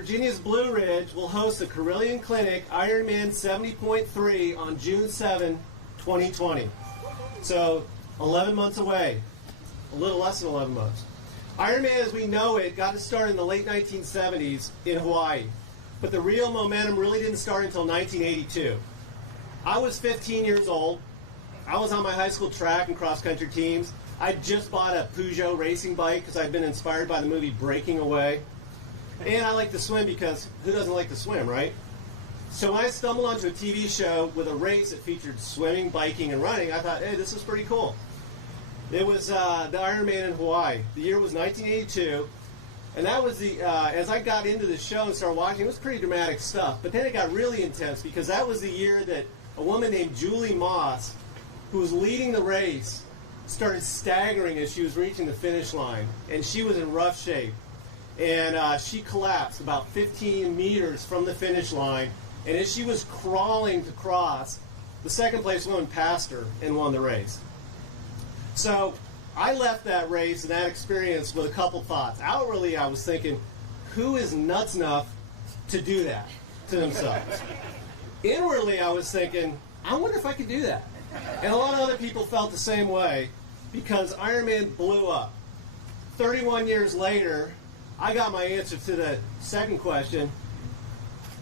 Virginia's Blue Ridge will host the Carillion Clinic Ironman 70.3 on June 7, 2020. So 11 months away, a little less than 11 months. Ironman as we know it got its start in the late 1970s in Hawaii, but the real momentum really didn't start until 1982. I was 15 years old. I was on my high school track and cross-country teams. I just bought a Peugeot racing bike because I'd been inspired by the movie Breaking Away. And I like to swim because who doesn't like to swim, right? So when I stumbled onto a TV show with a race that featured swimming, biking, and running, I thought, hey, this is pretty cool. It was the Ironman in Hawaii. The year was 1982. And that was the, as I got into the show and started watching, it was pretty dramatic stuff. But then it got really intense because that was the year that a woman named Julie Moss, who was leading the race, started staggering as she was reaching the finish line. And she was in rough shape. And she collapsed about 15 meters from the finish line. And as she was crawling to cross, the second place woman passed her and won the race. So I left that race and that experience with a couple thoughts. Outwardly, I was thinking, who is nuts enough to do that to themselves? Inwardly, I was thinking, I wonder if I could do that. And a lot of other people felt the same way because Ironman blew up. 31 years later, I got my answer to the second question.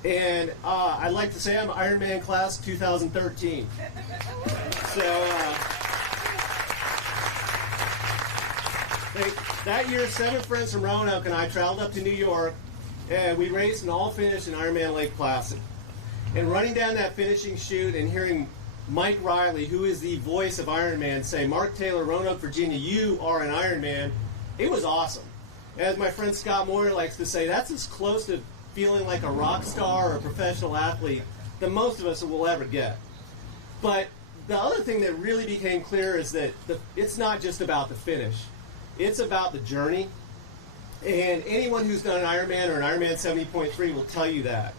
And I'd like to say I'm Ironman class 2013. So that year, 7 friends from Roanoke and I traveled up to New York, and we raced and all finished in Ironman Lake Placid. And running down that finishing chute and hearing Mike Riley, who is the voice of Ironman, say, Mark Taylor, Roanoke, Virginia, you are an Ironman, it was awesome. As my friend Scott Moyer likes to say, that's as close to feeling like a rock star or a professional athlete that most of us will ever get. But the other thing that really became clear is that it's not just about the finish. It's about the journey. And anyone who's done an Ironman or an Ironman 70.3 will tell you that.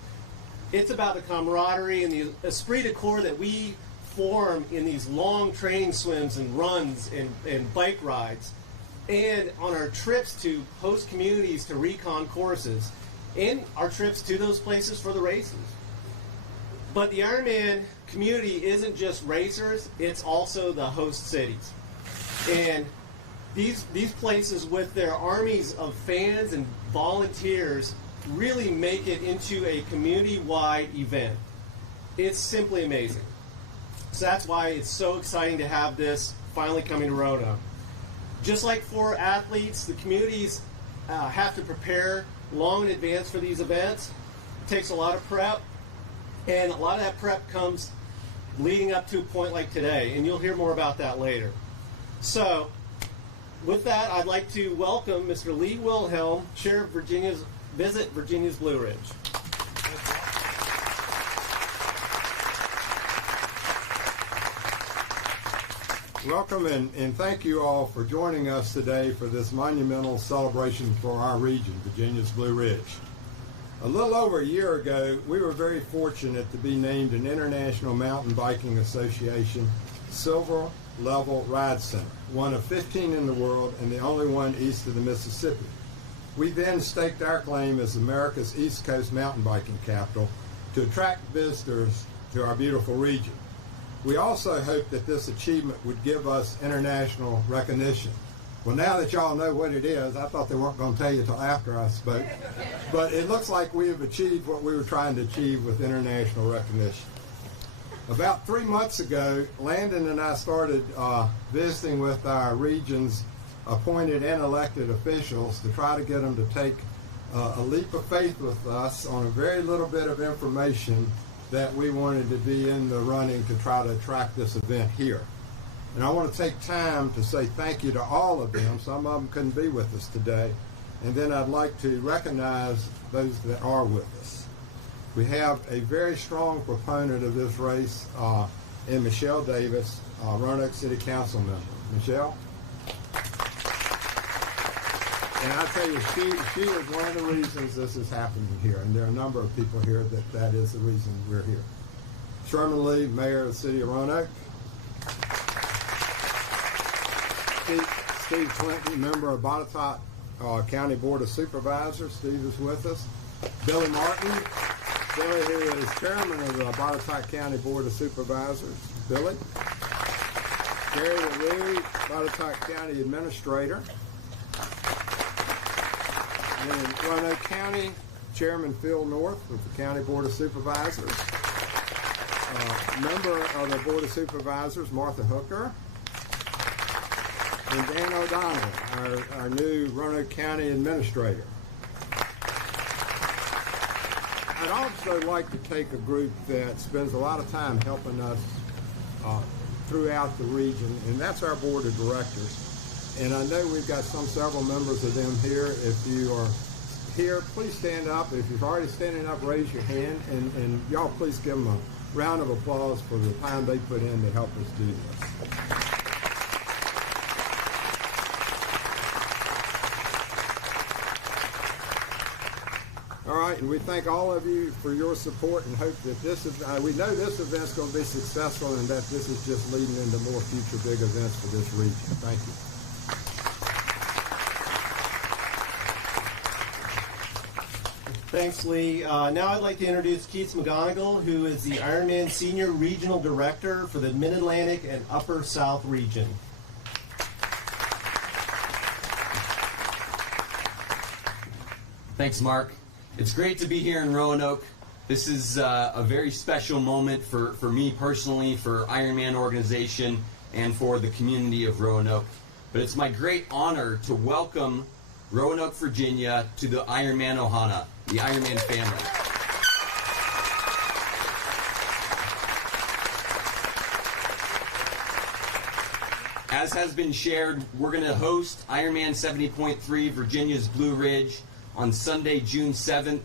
It's about the camaraderie and the esprit de corps that we form in these long training swims and runs and bike rides, and on our trips to host communities to recon courses, and our trips to those places for the races. But the Ironman community isn't just racers, it's also the host cities. And these places with their armies of fans and volunteers really make it into a community-wide event. It's simply amazing. So that's why it's so exciting to have this finally coming to Roanoke. Just like for athletes, the communities have to prepare long in advance for these events. It takes a lot of prep, and a lot of that prep comes leading up to a point like today, and you'll hear more about that later. So, with that, I'd like to welcome Mr. Lee Wilhelm, Chair of Visit Virginia's Blue Ridge. Welcome and thank you all for joining us today for this monumental celebration for our region, Virginia's Blue Ridge. A little over a year ago, we were very fortunate to be named an International Mountain Biking Association Silver Level Ride Center, one of 15 in the world and the only one east of the Mississippi. We then staked our claim as America's East Coast mountain biking capital to attract visitors to our beautiful region. We also hoped that this achievement would give us international recognition. Well, now that y'all know what it is, I thought they weren't going to tell you until after I spoke, but it looks like we have achieved what we were trying to achieve with international recognition. About 3 months ago, Landon and I started visiting with our region's appointed and elected officials to try to get them to take a leap of faith with us on a very little bit of information that we wanted to be in the running to try to attract this event here. And I want to take time to say thank you to all of them. Some of them couldn't be with us today. And then I'd like to recognize those that are with us. We have a very strong proponent of this race in Michelle Davis, Roanoke City Council member. Michelle? And I tell you, she is one of the reasons this is happening here. And there are a number of people here that is the reason we're here. Sherman Lee, Mayor of the City of Roanoke. Steve Clinton, member of Botetourt County Board of Supervisors. Steve is with us. Billy Martin. Billy, who is chairman of the Botetourt County Board of Supervisors. Billy. Gary LaRue, Botetourt County Administrator. And then in Roanoke County, Chairman Phil North with the County Board of Supervisors. Member of the Board of Supervisors, Martha Hooker. And Dan O'Donnell, our new Roanoke County Administrator. I'd also like to take a group that spends a lot of time helping us throughout the region, and that's our Board of Directors. And I know we've got several members of them here. If you are here, please stand up. If you're already standing up, raise your hand, and y'all please give them a round of applause for the time they put in to help us do this. All right, and we thank all of you for your support and hope that we know this event's going to be successful and that this is just leading into more future big events for this region. Thank you. Thanks, Lee. Now I'd like to introduce Keith McGonigal, who is the Ironman Senior Regional Director for the Mid-Atlantic and Upper South region. Thanks, Mark. It's great to be here in Roanoke. This is a very special moment for me personally, for Ironman organization, and for the community of Roanoke. But it's my great honor to welcome Roanoke, Virginia to the Ironman Ohana, the Ironman family. As has been shared, we're going to host Ironman 70.3 Virginia's Blue Ridge on Sunday, June 7th,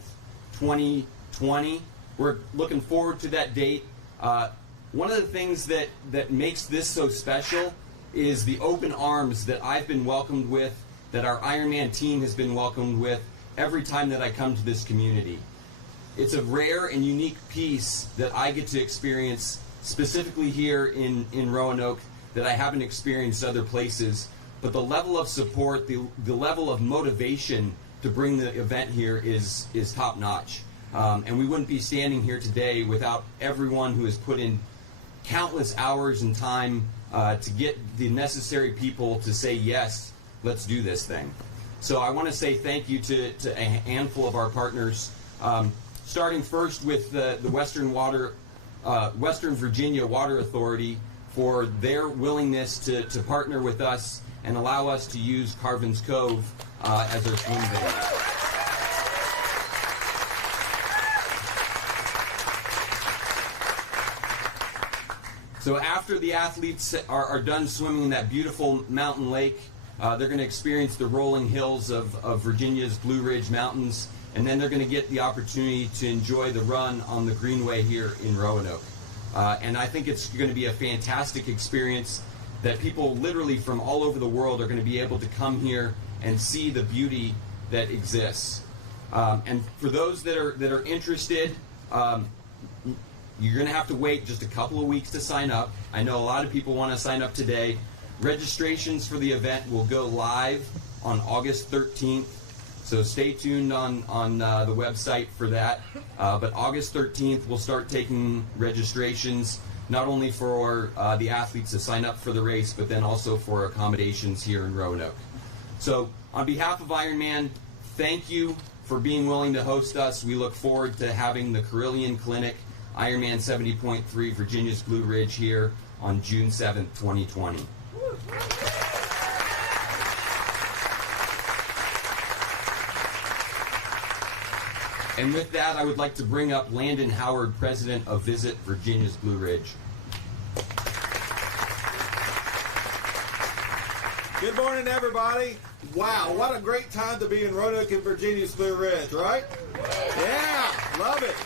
2020. We're looking forward to that date. One of the things that makes this so special is the open arms that I've been welcomed with, that our Ironman team has been welcomed with every time that I come to this community. It's a rare and unique piece that I get to experience specifically here in Roanoke that I haven't experienced other places. But the level of support, the level of motivation to bring the event here is top notch. And we wouldn't be standing here today without everyone who has put in countless hours and time to get the necessary people to say, yes, let's do this thing. So I want to say thank you to a handful of our partners, starting first with the Western Virginia Water Authority for their willingness to partner with us and allow us to use Carvin's Cove as our swim venue. So after the athletes are done swimming in that beautiful mountain lake, they're going to experience the rolling hills of Virginia's Blue Ridge Mountains, and then they're going to get the opportunity to enjoy the run on the Greenway here in Roanoke. And I think it's going to be a fantastic experience that people literally from all over the world are going to be able to come here and see the beauty that exists. And for those that are interested, you're going to have to wait just a couple of weeks to sign up. I know a lot of people want to sign up today. Registrations for the event will go live on August 13th, so stay tuned on the website for that. But August 13th, we'll start taking registrations, not only for the athletes to sign up for the race, but then also for accommodations here in Roanoke. So on behalf of Ironman, thank you for being willing to host us. We look forward to having the Carillion Clinic, Ironman 70.3 Virginia's Blue Ridge here on June 7th, 2020. And with that, I would like to bring up Landon Howard, president of Visit Virginia's Blue Ridge. Good morning, everybody. Wow, what a great time to be in Roanoke and Virginia's Blue Ridge, right? Yeah, love it.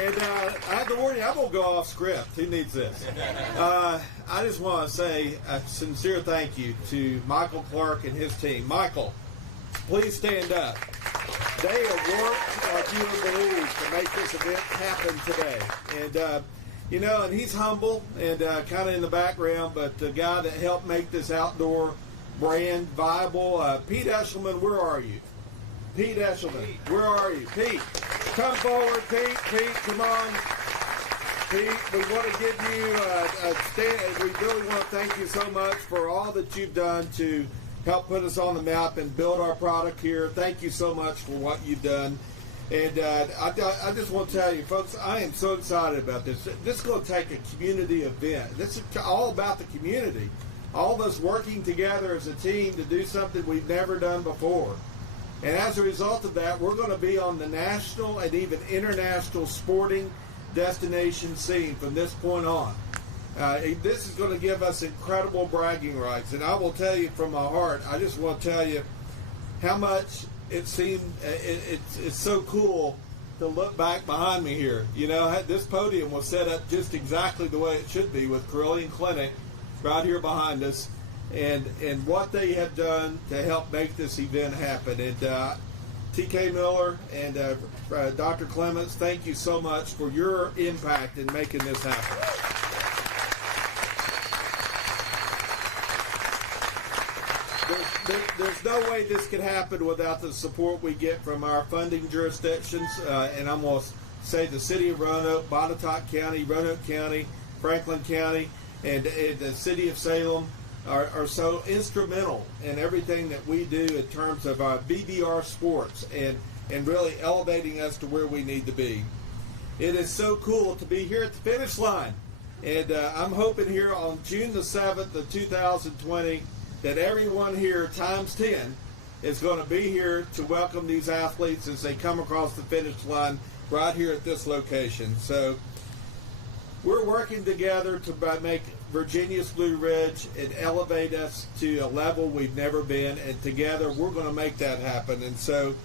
And I have to warn you, I'm going to go off script. Who needs this? I just want to say a sincere thank you to Michael Clark and his team. Michael, please stand up. They have worked like you would believe to make this event happen today. And, and he's humble and kind of in the background, but the guy that helped make this outdoor brand viable, Pete Eshelman, where are you? Pete Eshelman, where are you? Pete. Come forward, Pete. Pete, come on. Pete, we want to give you a stand. We really want to thank you so much for all that you've done to help put us on the map and build our product here. Thank you so much for what you've done. And I just want to tell you, folks, I am so excited about this. This is going to take a community event. This is all about the community. All of us working together as a team to do something we've never done before. And as a result of that, we're going to be on the national and even international sporting destination scene from this point on. This is going to give us incredible bragging rights. And I will tell you from my heart, I just want to tell you how much it seemed, it's so cool to look back behind me here. You know, this podium was set up just exactly the way it should be with Carillion Clinic right here behind us, and what they have done to help make this event happen. And TK Miller and Dr. Clements, thank you so much for your impact in making this happen. There's no way this could happen without the support we get from our funding jurisdictions, and I'm going to say the City of Roanoke, Botetourt County, Roanoke County, Franklin County, and the City of Salem are so instrumental in everything that we do in terms of our BBR sports and really elevating us to where we need to be. It is so cool to be here at the finish line, and I'm hoping here on June the 7th of 2020 that everyone here times 10 is going to be here to welcome these athletes as they come across the finish line right here at this location. So we're working together to make Virginia's Blue Ridge and elevate us to a level we've never been, and together we're going to make that happen. And so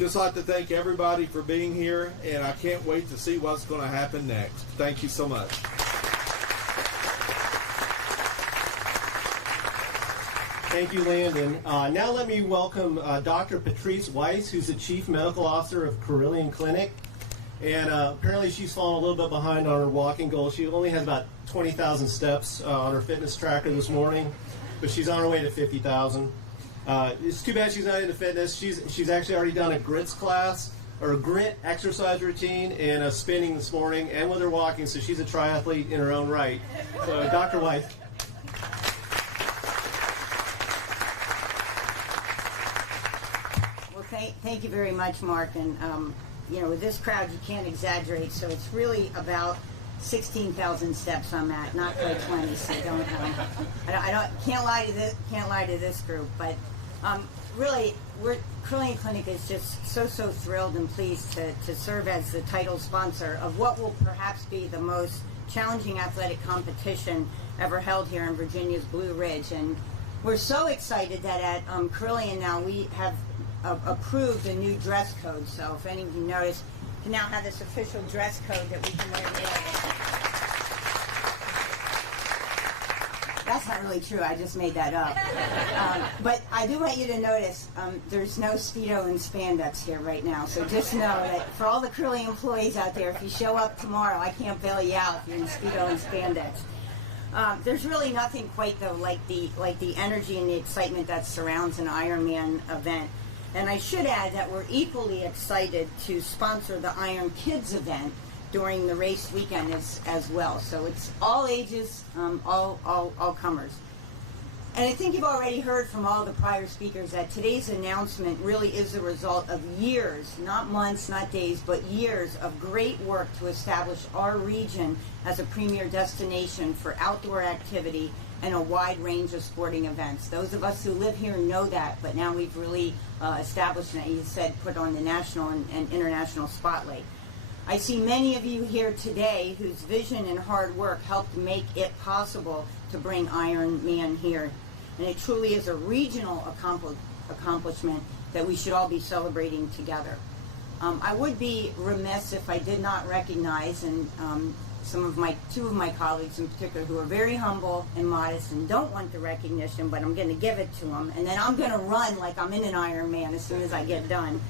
just like to thank everybody for being here, and I can't wait to see what's going to happen next. Thank you so much. Thank you, Landon. Now let me welcome Dr. Patrice Weiss, who's the Chief Medical Officer of Carillion Clinic. And apparently she's fallen a little bit behind on her walking goal. She only has about 20,000 steps on her fitness tracker this morning, but she's on her way to 50,000. It's too bad she's not into fitness. She's actually already done a grits class, or a grit exercise routine, and a spinning this morning, and with her walking, so she's a triathlete in her own right. So Dr. Weiss. Thank you very much, Mark. And you know, with this crowd, you can't exaggerate. So it's really about 16,000 steps I'm at, not quite 20. So can't lie to this group. But really, Carillion Clinic is just so thrilled and pleased to serve as the title sponsor of what will perhaps be the most challenging athletic competition ever held here in Virginia's Blue Ridge. And we're so excited that at Carillion now we have approved a new dress code. So if any of you notice, we now have this official dress code that we can wear today. That's not really true. I just made that up. But I do want you to notice there's no Speedo and spandex here right now. So just know that for all the Carillion employees out there, if you show up tomorrow, I can't bail you out if you're in Speedo and spandex. There's really nothing quite though like the energy and the excitement that surrounds an Ironman event. And I should add that we're equally excited to sponsor the Iron Kids event during the race weekend as well. So it's all ages, all comers. And I think you've already heard from all the prior speakers that today's announcement really is the result of years, not months, not days, but years of great work to establish our region as a premier destination for outdoor activity and a wide range of sporting events. Those of us who live here know that, but now we've really established that, you said, put on the national and international spotlight. I see many of you here today whose vision and hard work helped make it possible to bring Ironman here. And it truly is a regional accomplishment that we should all be celebrating together. I would be remiss if I did not recognize, and two of my colleagues in particular who are very humble and modest and don't want the recognition, but I'm going to give it to them. And then I'm going to run like I'm in an Ironman as soon as I get done,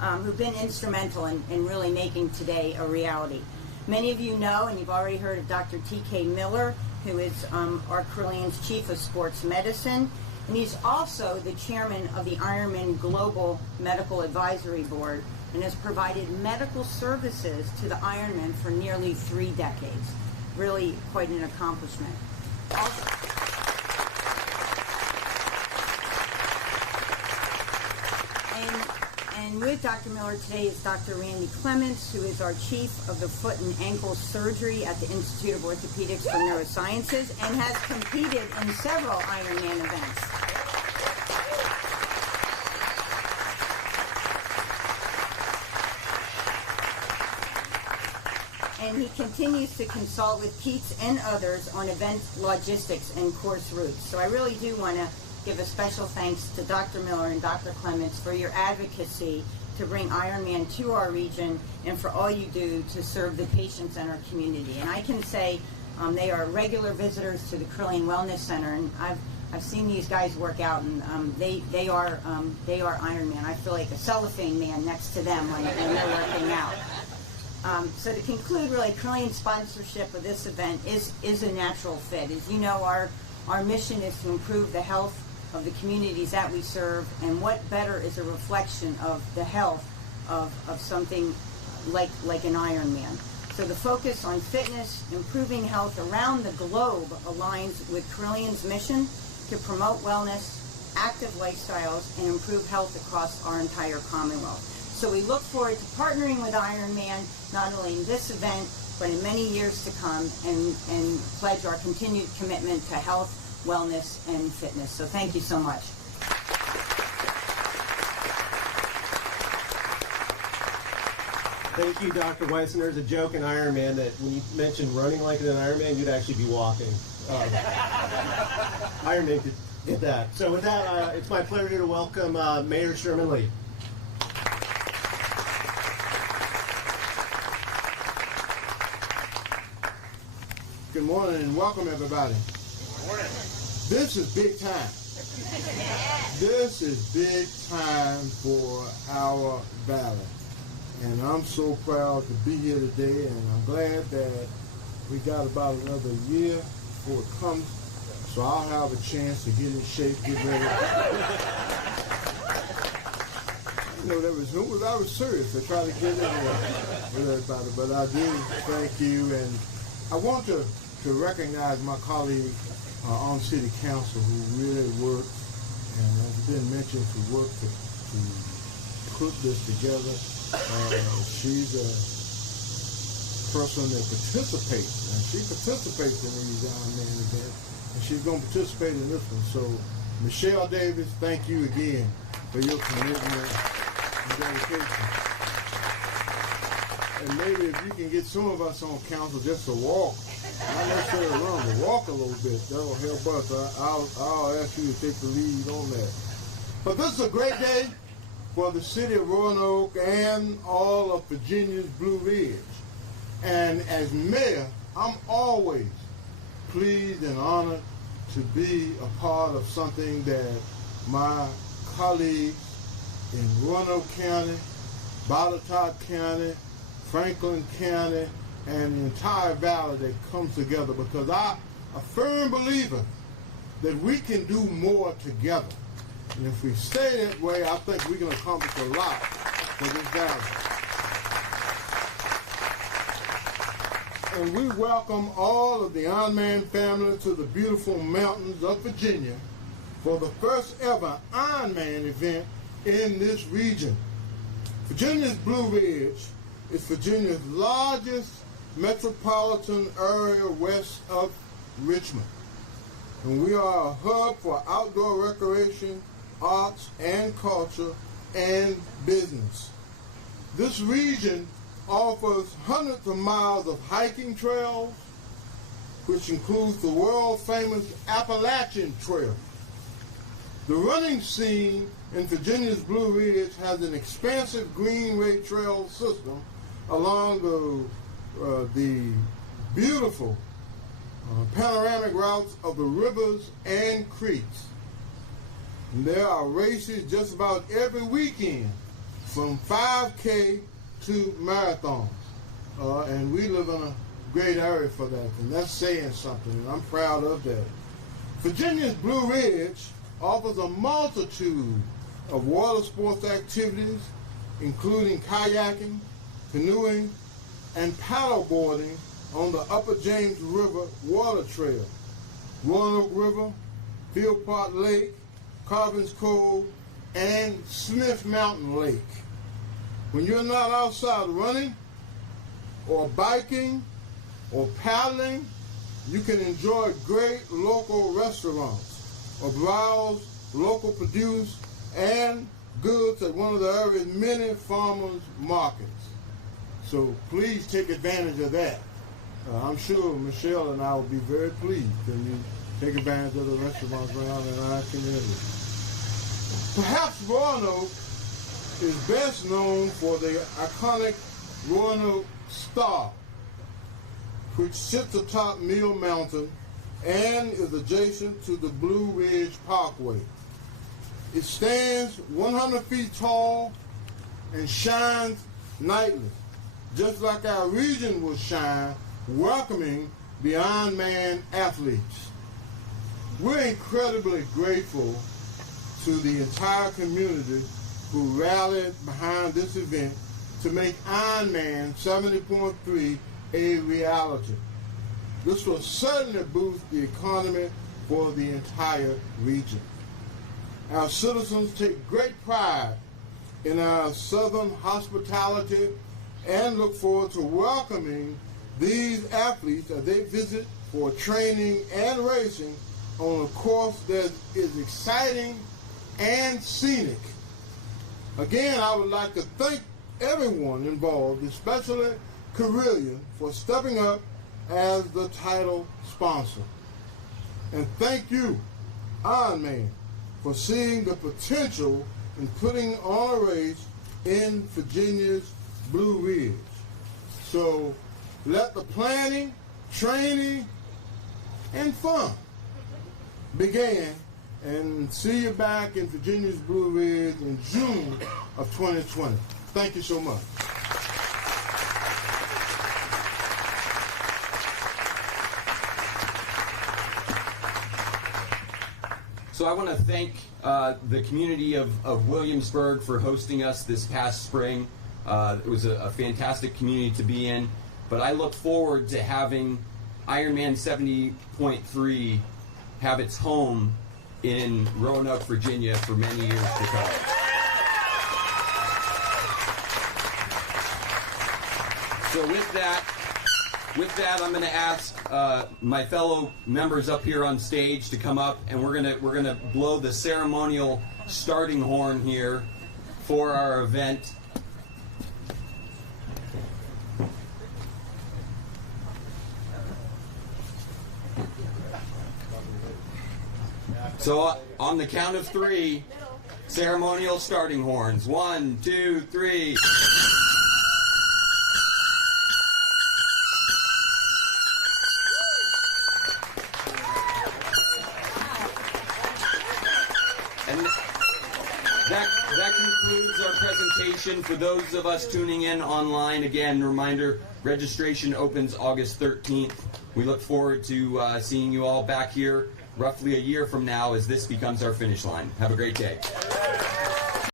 who've been instrumental in really making today a reality. Many of you know, and you've already heard of Dr. TK Miller, who is our Carillion's Chief of Sports Medicine, and he's also the chairman of the Ironman Global Medical Advisory Board, and has provided medical services to the Ironman for nearly 3 decades. Really quite an accomplishment. Also, and with Dr. Miller today is Dr. Randy Clements, who is our chief of the foot and ankle surgery at the Institute of Orthopedics for Neurosciences and has competed in several Ironman events. And he continues to consult with Keats and others on event logistics and course routes. So I really do want to give a special thanks to Dr. Miller and Dr. Clements for your advocacy to bring Ironman to our region and for all you do to serve the patients in our community. And I can say they are regular visitors to the Curling Wellness Center, and I've seen these guys work out, and they are Ironman. I feel like a cellophane man next to them when they're working out. So to conclude, really, Curling's sponsorship of this event is a natural fit. As you know, our mission is to improve the health of the communities that we serve, and what better is a reflection of the health of something like an Ironman. So the focus on fitness, improving health around the globe aligns with Carillions' mission to promote wellness, active lifestyles, and improve health across our entire Commonwealth. So we look forward to partnering with Ironman, not only in this event, but in many years to come, and pledge our continued commitment to health, wellness, and fitness. So thank you so much. Thank you, Dr. Weissen. There's a joke in Ironman that when you mentioned running like an Ironman, you'd actually be walking. Ironman could get that. So with that, it's my pleasure to welcome Mayor Sherman Lee. Good morning and welcome everybody. Good morning. This is big time. This is big time for our valley. And I'm so proud to be here today, and I'm glad that we got about another year before it comes, so I'll have a chance to get in shape, get ready. You know, I was serious. I tried to get in there with everybody, but I do thank you, and I want to recognize my colleague on City Council who really worked, and as has been mentioned, to work to put this together. She's a person that participates, and she participates in these Ironman events, and she's going to participate in this one. So, Michelle Davis, thank you again for your commitment and dedication. And maybe if you can get some of us on council just to walk, not necessarily run, but walk a little bit, that'll help us. I'll ask you to take the lead on that. But this is a great day for the city of Roanoke and all of Virginia's Blue Ridge. And as mayor, I'm always pleased and honored to be a part of something that my colleagues in Roanoke County, Botetourt County, Franklin County, and the entire valley that comes together, because I'm a firm believer that we can do more together. And if we stay that way, I think we can accomplish a lot for this valley. And we welcome all of the Ironman family to the beautiful mountains of Virginia for the first ever Ironman event in this region. Virginia's Blue Ridge is Virginia's largest metropolitan area west of Richmond. And we are a hub for outdoor recreation, arts and culture, and business. This region offers hundreds of miles of hiking trails, which includes the world-famous Appalachian Trail. The running scene in Virginia's Blue Ridge has an expansive greenway trail system along the beautiful panoramic routes of the rivers and creeks. And there are races just about every weekend, from 5K to marathons. And we live in a great area for that, and that's saying something, and I'm proud of that. Virginia's Blue Ridge offers a multitude of water sports activities, including kayaking, canoeing, and paddleboarding on the Upper James River Water Trail, Roanoke River, Field Park Lake, Carvin's Cove, and Smith Mountain Lake. When you're not outside running or biking or paddling, you can enjoy great local restaurants or browse local produce and goods at one of the area's many farmers markets. So please take advantage of that. I'm sure Michelle and I will be very pleased when you take advantage of the restaurants around in our community. Perhaps Roanoke is best known for the iconic Roanoke Star, which sits atop Mill Mountain and is adjacent to the Blue Ridge Parkway. It stands 100 feet tall and shines nightly, just like our region will shine, welcoming the Ironman athletes. We're incredibly grateful to the entire community who rallied behind this event to make Ironman 70.3 a reality. This will certainly boost the economy for the entire region. Our citizens take great pride in our southern hospitality and look forward to welcoming these athletes as they visit for training and racing on a course that is exciting and scenic. Again, I would like to thank everyone involved, especially Carillion, for stepping up as the title sponsor. And thank you, Ironman, for seeing the potential in putting on a race in Virginia's Blue Ridge. So let the planning, training, and fun begin, and see you back in Virginia's Blue Ridge in June of 2020. Thank you so much. So I want to thank the community of Williamsburg for hosting us this past spring. It was a fantastic community to be in, but I look forward to having Ironman 70.3 have its home in Roanoke, Virginia for many years to come. So with that, I'm going to ask my fellow members up here on stage to come up, and we're gonna blow the ceremonial starting horn here for our event. So on the count of 3, ceremonial starting horns. 1, 2, 3. And that concludes our presentation. For those of us tuning in online, again, reminder, registration opens August 13th. We look forward to seeing you all back here roughly a year from now as this becomes our finish line. Have a great day.